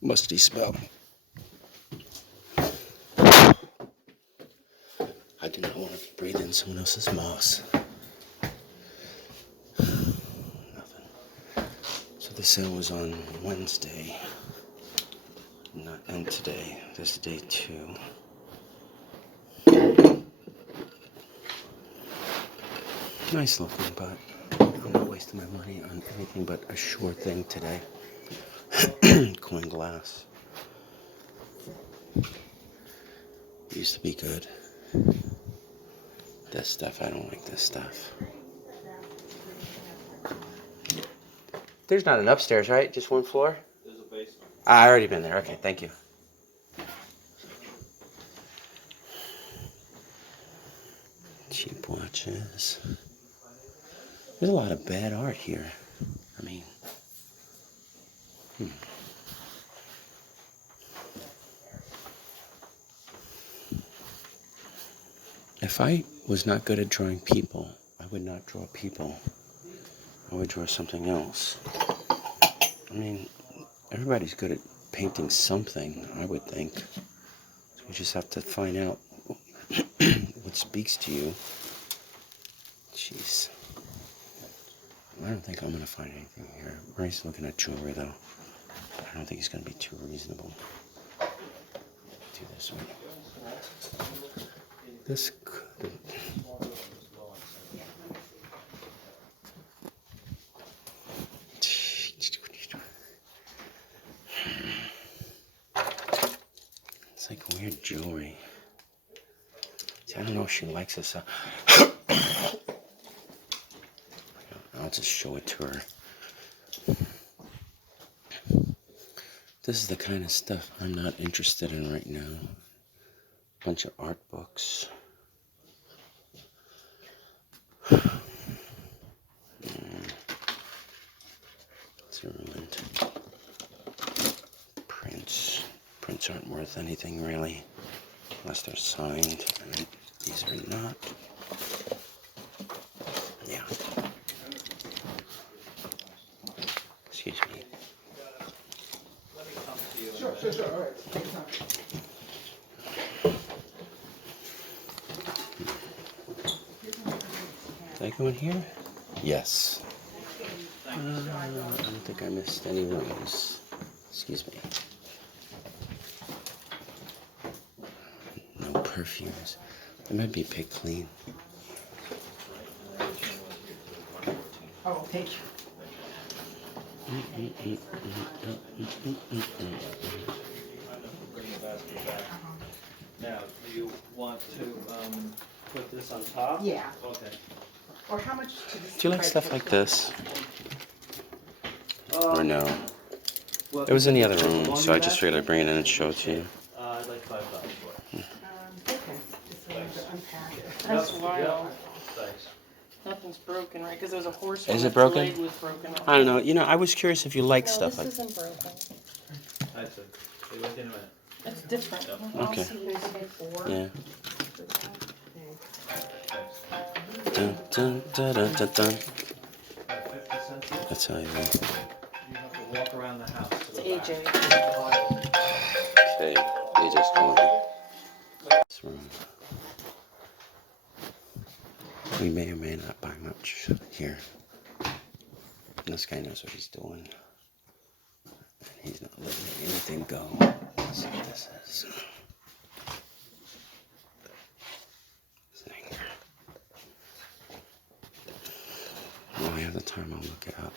musty smell. I do not want to breathe in someone else's moss. Nothing. So the sale was on Wednesday. Not and today. This is day 2. Nice looking, but I'm not wasting my money on anything but a sure thing today. Coin glass. Used to be good. This stuff, I don't like this stuff. There's not an upstairs, right? Just one floor? There's a basement. I already been there. Okay, thank you. Cheap watches. There's a lot of bad art here. I mean, If I was not good at drawing people, I would not draw people. I would draw something else. I mean, everybody's good at painting something, I would think. So you just have to find out what speaks to you. Jeez. I don't think I'm going to find anything here. Ray's looking at jewelry, though. I don't think he's going to be too reasonable. Do this one. This could... It's like weird jewelry. See, I don't know if she likes this. I'll just show it to her. This is the kind of stuff I'm not interested in right now. Bunch of art books. It's ruined. Prints. Prints aren't worth anything really, unless they're signed. And these are not. Yeah. Excuse me. Sure, all right. Take your time. Did I go in here? Yes. I don't think I missed any rooms. Excuse me. No perfumes. It might be picked clean. Oh, thank you. Bring the basket back. Now, do you want to put this on top? Yeah. Okay. Or how much to this? Do you like stuff like this? Or no? Well, It was in the other is it a room, so laundry I just figured I'd basket? bring it in and show it to you. I'd like $5 for it. Okay, just so I have to unpack it. That's Yep, wild. yep. Thanks. Nothing's broken, right? Because there was a horse. Is one, it broken? its leg was broken off. I don't know. You know, I was curious if you like No, stuff this like isn't broken. I see. Be with you in a minute. It's different. Yep. Okay. Yeah. Thanks. Dun, dun, dun, dun, dun, dun. 50 cents each. That's how you know. You have to walk around the house to It's the back. AJ. Okay, they just told me. This room. We may or may not buy much here. This guy knows what he's doing. And he's not letting anything go. Let's see what this is. Zinger. When I have the time, I'll look it up.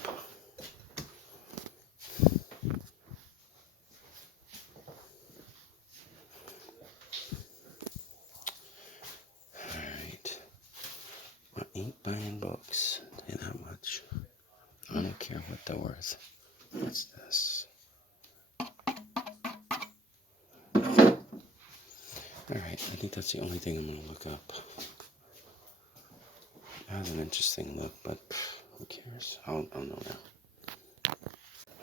Alright. I ain't buying books. I'll tell you that much. I don't care what they're worth. What's this? Alright, I think that's the only thing I'm going to look up. It has an interesting look, but who cares? I'll know now.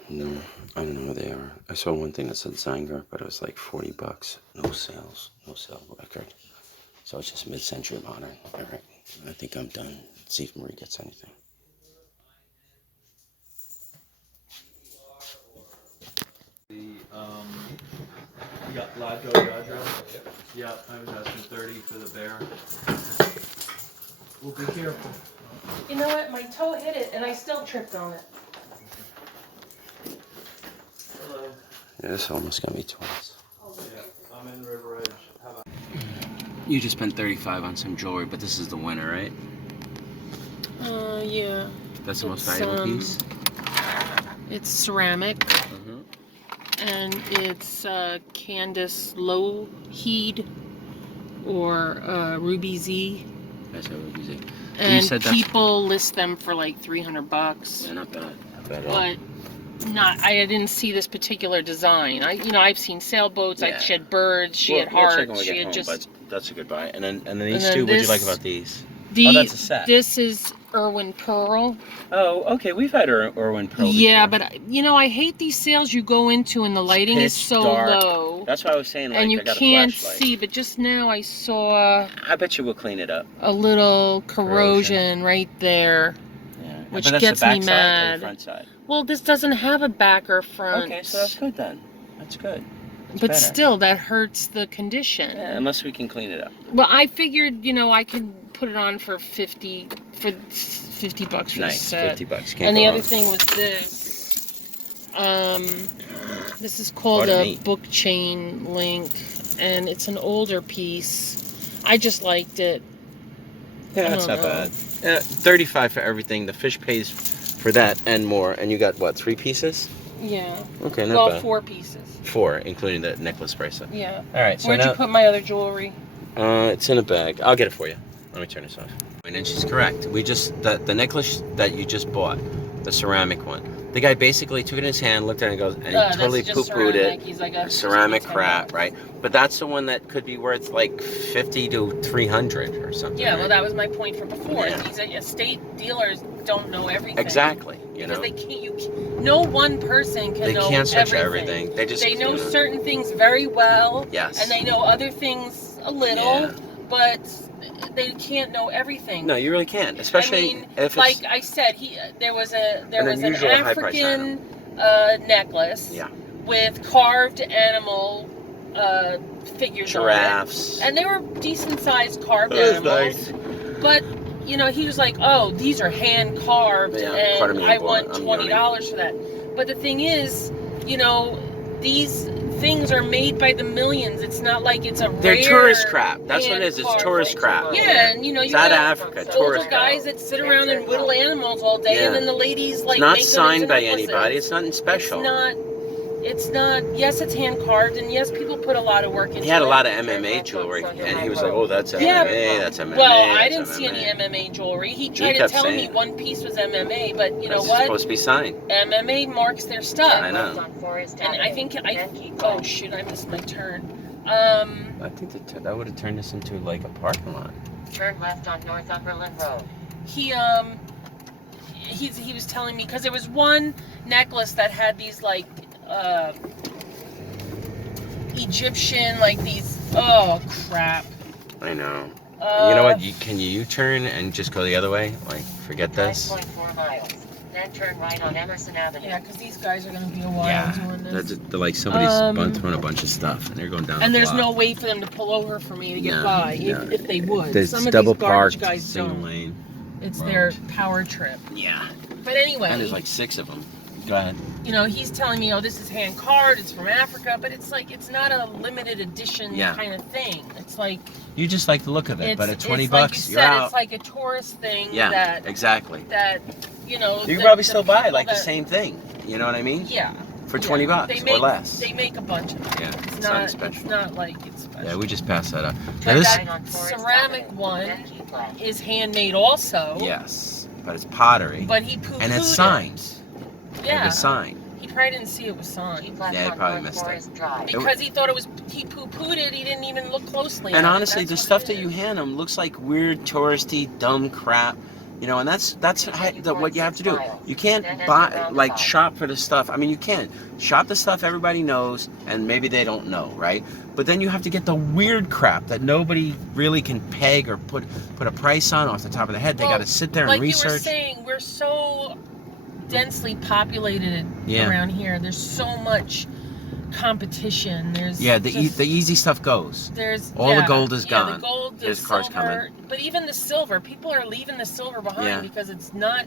No, I don't know who they are. I saw one thing that said Zinger, but it was like $40. No sales. No sale record. So it's just mid-century modern. Alright, I think I'm done. Let's see if Marie gets anything. You got Lado Yadra? Yeah, I was asking 30 for the bear. Well, be careful. You know what? My toe hit it, and I still tripped on it. Hello. Yeah, this almost got me twice. Yeah, I'm in River Edge. How about? You just spent $35 on some jewelry, but this is the winner, right? Yeah. That's the most It's, valuable piece? It's ceramic, Mm-hmm. and it's Candice Loweed or Ruby Z. That's how Ruby Z. And said that's- people list them for like $300. Yeah, not bad. Not bad at all. But I didn't see this particular design. I've seen sailboats. Yeah. She had birds. She had We'll check hearts. when we She get had home, just but that's a good buy. And then these then two, what'd you this- like about these? the. Oh, that's a set. This is Irwin Pearl. Oh, okay. We've had Irwin Pearl. Yeah, before. but you know, I hate these sales you go into and the lighting is pitch so dark. low. That's why I was saying, like, and you I got can't a flashlight. see, but just now I saw I bet you we'll clean it up. a little corrosion right there, Yeah. which But that's gets the back me side or mad. the front side? Well, this doesn't have a back or front. Okay, so that's good then. That's good. That's but better. still, that hurts the condition. Yeah, unless we can clean it up. Well, I figured, you know, I could put it on for $50 for the Nice, set. $50. Can't And go the wrong. other thing was this. This is called Pardon a me. book chain link, and it's an older piece. I just liked it. Yeah, that's not bad. $35 for everything. The fish pays for that and more. And you got what? 3 pieces? Yeah. Okay, not Well, bad. 4 pieces. 4, including the necklace bracelet. Yeah. All right. So Where'd now you put my other jewelry? it's in a bag. I'll get it for you. Let me turn this off. And she's correct. We just the necklace that you just bought, the ceramic one. The guy basically took it in his hand, looked at it, and goes, and he totally poo-pooed it. He's like a Ceramic crap, right? But that's the one that could be worth like 50 to 300 or something. Yeah, well, right? that was my point from before. Yeah. These estate dealers don't know everything. Exactly. You Because know, they can't. No one person can they know can't search everything. everything. They just They know you know. certain things very well. Yes. And they know other things a little, Yeah. but they can't know everything. No, you really can't. Especially I mean, if it's like I said, there was an unusual high-price African necklace Yeah. with carved animal figures giraffes. on it, and they were decent sized carved That's animals. But you know, he was like, "Oh, these are hand carved, Yeah, pardon and me, I I'm want yawning. $20 for that." But the thing is, you know, these things are made by the millions. It's not like it's a They're rare tourist crap. That's what it is. It's hand-carved tourist crap. Yeah, and you know, It's you out of got Africa. those Tourist are crap. guys that sit around and whittle animals all day, Yeah. and then the ladies like It's not make them signed into by necklaces. anybody. It's nothing special. It's not. Yes, it's hand carved, and yes, people put a lot of work into it. He had a lot of MMA jewelry, and he was like, "Oh, that's MMA. Yeah. That's MMA." Well, I that's didn't see any MMA. MMA jewelry. He tried to kept tell me saying it. one piece was MMA, but you know It's what? supposed to be signed. MMA marks their stuff. I know. And I think oh shoot, I missed my turn. I think that would have turned this into like a parking lot. Turn left on Northumberland Road. He was telling me because there was one necklace that had these like Egyptian like these oh crap. I know. You know what? Can you U-turn and just go the other way? Like, forget this. 9.4 miles. Then turn right on Emerson Avenue. Yeah, because these guys are gonna be a while doing this. They're like somebody's throwing a bunch of stuff, and they're going down. And the there's block. no way for them to pull over for me to get No, by no. if they would. There's Some of double these garbage parked, guys single don't. lane. It's their power trip. Yeah. But anyway, And there's like 6 of them. Go ahead. you know, he's telling me, oh, this is hand carved, it's from Africa, but it's like, it's not a limited edition kind of thing. It's like, You just like the look of it, but at 20 it's bucks, like you you're said, out. It's like a tourist thing Yeah, exactly. that, you know. You can probably still buy people like the that- same thing. You know what I mean? Yeah. For 20 bucks They or make, less. They make a bunch of them. Yeah, It's it's not, not it's special. not like it's special. Yeah, we just passed that up. Now But this, that ceramic one is handmade also. yes, but it's pottery. But he poo-pooed And it's signed. it. Yeah. It was signed. He probably didn't see it was signed. Yeah, he probably missed it. Because he thought it was, he poo-pooed it, he didn't even look closely And at it. honestly, the That's stuff what that it you is. hand them looks like weird, touristy, dumb crap. You know, and that's what you have to do. You can't buy, like, shop for the stuff. I mean, you can. Shop the stuff everybody knows, and maybe they don't know, right? But then you have to get the weird crap that nobody really can peg or put a price on off the top of their head. They Well, got to sit there and like research. you were saying, we're so densely populated around here. There's so much competition. There's Yeah, just- the easy stuff goes. There's all the gold is yeah, gone. The gold, the His car's silver, coming. but even the silver, people are leaving the silver behind Yeah. because it's not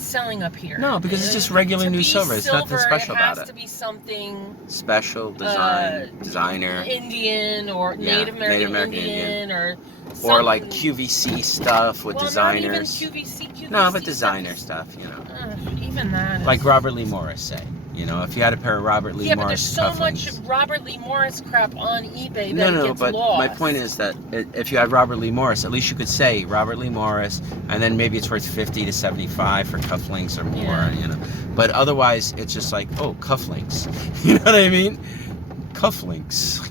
selling up here. No, because it's just regular To new be silver. It's nothing special about It has it. to be something Special designer, Indian or Yeah, Native American, Native American Indian or or like something. QVC stuff with well, designers. Not even QVC No, but stuff designer is- stuff, you know. even that. Is, Like Robert Lee Morris, say. You know, if you had a pair of Robert Lee yeah, but there's Morris so much cufflinks. Robert Lee Morris crap on eBay that No, it gets but lost. my point is that if you had Robert Lee Morris, at least you could say Robert Lee Morris, and then maybe it's worth 50 to 75 for cufflinks or more, Yeah. you know. But otherwise, it's just like, oh, cufflinks. You know what I mean? Cufflinks.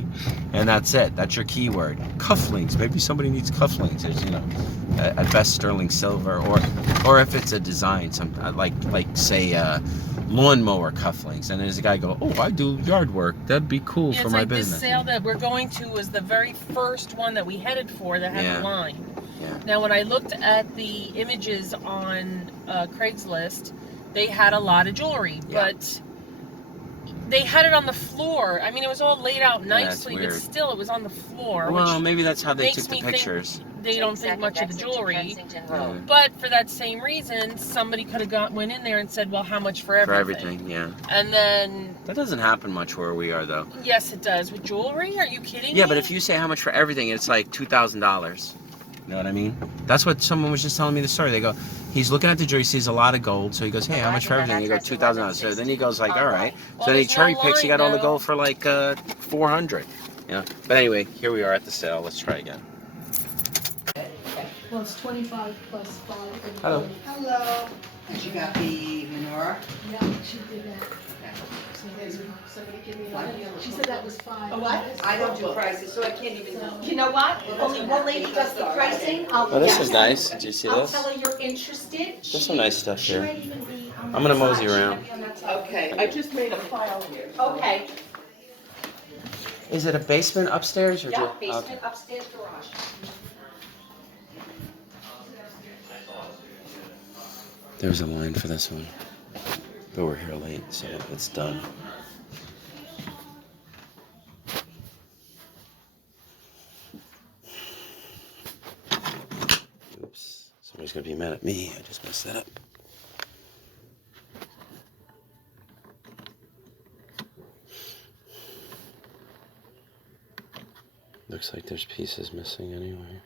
And that's it. That's your keyword. Cufflinks. Maybe somebody needs cufflinks. There's, you know, at best sterling silver, or if it's a design, some like say lawnmower cufflinks, and there's a guy go, oh, I do yard work, that'd be cool for my business. This sale that we're going to was the very first one that we headed for that had the line. Yeah. Now when I looked at the images on Craigslist, they had a lot of jewelry, but they had it on the floor. I mean, it was all laid out nicely, but still it was on the floor. Well, which maybe that's how they took the makes me pictures. They don't think much of the jewelry. Yeah. But for that same reason, somebody could have went in there and said, well, how much for everything? For everything, yeah. And then... That doesn't happen much where we are, though. Yes, it does. With jewelry? Are you kidding me? Yeah, but if you say how much for everything, it's like $2,000. You know what I mean? That's what someone was just telling me the story. They go, he's looking at the jewelry, sees a lot of gold, so he goes, hey, how much for everything? You go, $2,000. So then he goes like, all right. So then he cherry picks, he got all the gold for like $400. You know? But anyway, here we are at the sale. Let's try again. Well, it's 25 plus 5. Hello. Hello. And you got the menorah? Yeah, she did that. Somebody give me a She said that was 5. A what? I don't do prices, so I can't even know. You know what? Only one lady does the pricing. Oh, this is nice. Did you see I'll this? tell her you're interested. There's some nice stuff She here. might even be on I'm gonna that mosey side. She around. might be on that side. Okay, I just made a file here. Okay. Is it a basement upstairs or Yeah, just basement, upstairs, garage. There's a line for this one, but we're here late, so it's done. Oops, somebody's gonna be mad at me. I just messed that up. Looks like there's pieces missing anyway.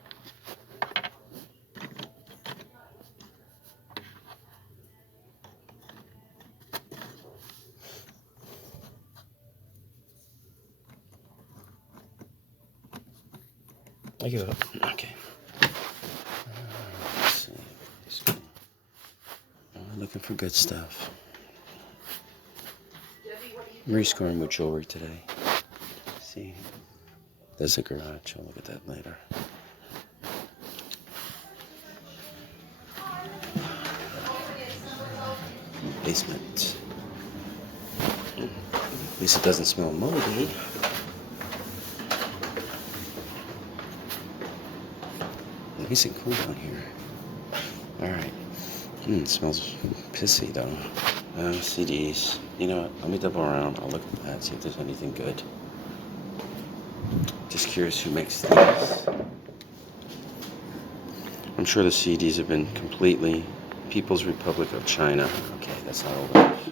I give up. Okay. Let's see. I'm looking for good stuff. I'm rescoring with jewelry today. See, there's a garage. I'll look at that later. Basement. At least it doesn't smell moldy. Nice and cool down here. Alright. It smells pissy though. CDs. You know what? Let me double around. I'll look at that, see if there's anything good. Just curious who makes these. I'm sure the CDs have been completely People's Republic of China. Okay, that's not old enough.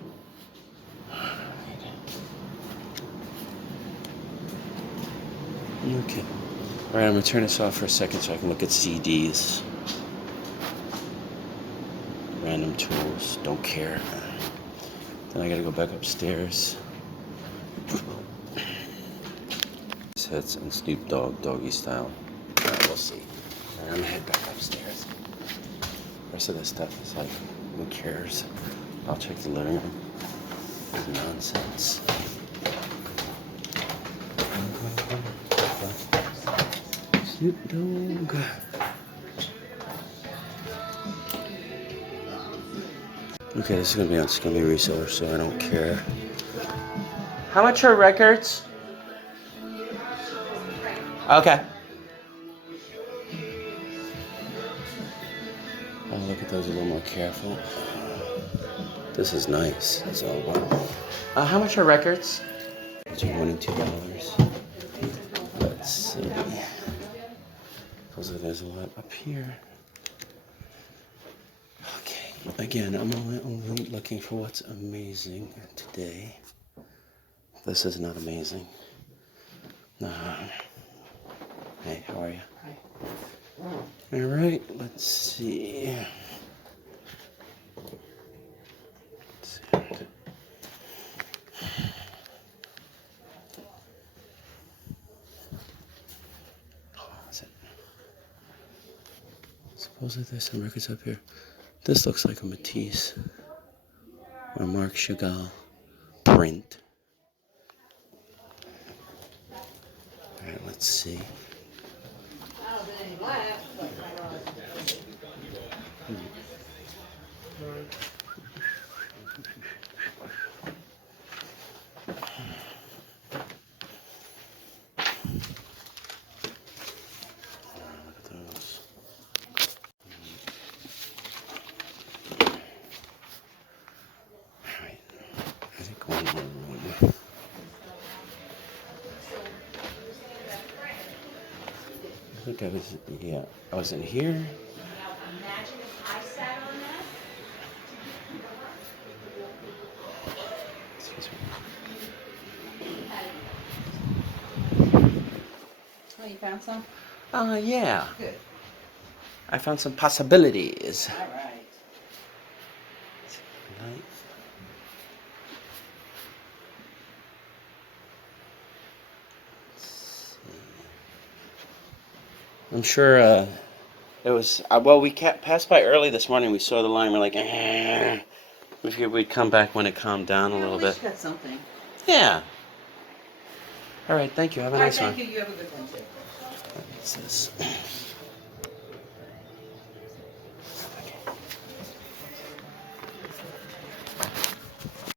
Okay. Alright, I'm going to turn this off for a second so I can look at CDs. Random tools. Don't care. Then I got to go back upstairs. Hits and Snoop Dogg, Doggy Style. Alright, we'll see. Alright, I'm going to head back upstairs. The rest of this stuff is like, who cares? I'll check the living room. It's nonsense. Snoop Dogg. Okay, this is gonna be on Scummy Resellers, so I don't care. How much are records? Okay. I'll look at those a little more careful. This is nice. That's all wow. How much are records? Between $1 and $2. Let's see. There's a lot up here. Okay, again, I'm only looking for what's amazing today. This is not amazing. Hey, how are you? Hi. All right, let's see. Supposedly there's some records up here. This looks like a Matisse or Marc Chagall print. Alright, let's see. Look at those. Alright. I think one more room. I think I was, yeah, I was in here. Imagine if I sat on that. Excuse me. Oh, you found some? Yeah. Good. I found some possibilities. All right. I'm sure it was, well, we passed by early this morning. We saw the line. We're like, we figured we'd come back when it calmed down a little At bit. least you got something. Yeah. All right, thank you. Have a All right, nice one. thank you. You have a good one too. What's this?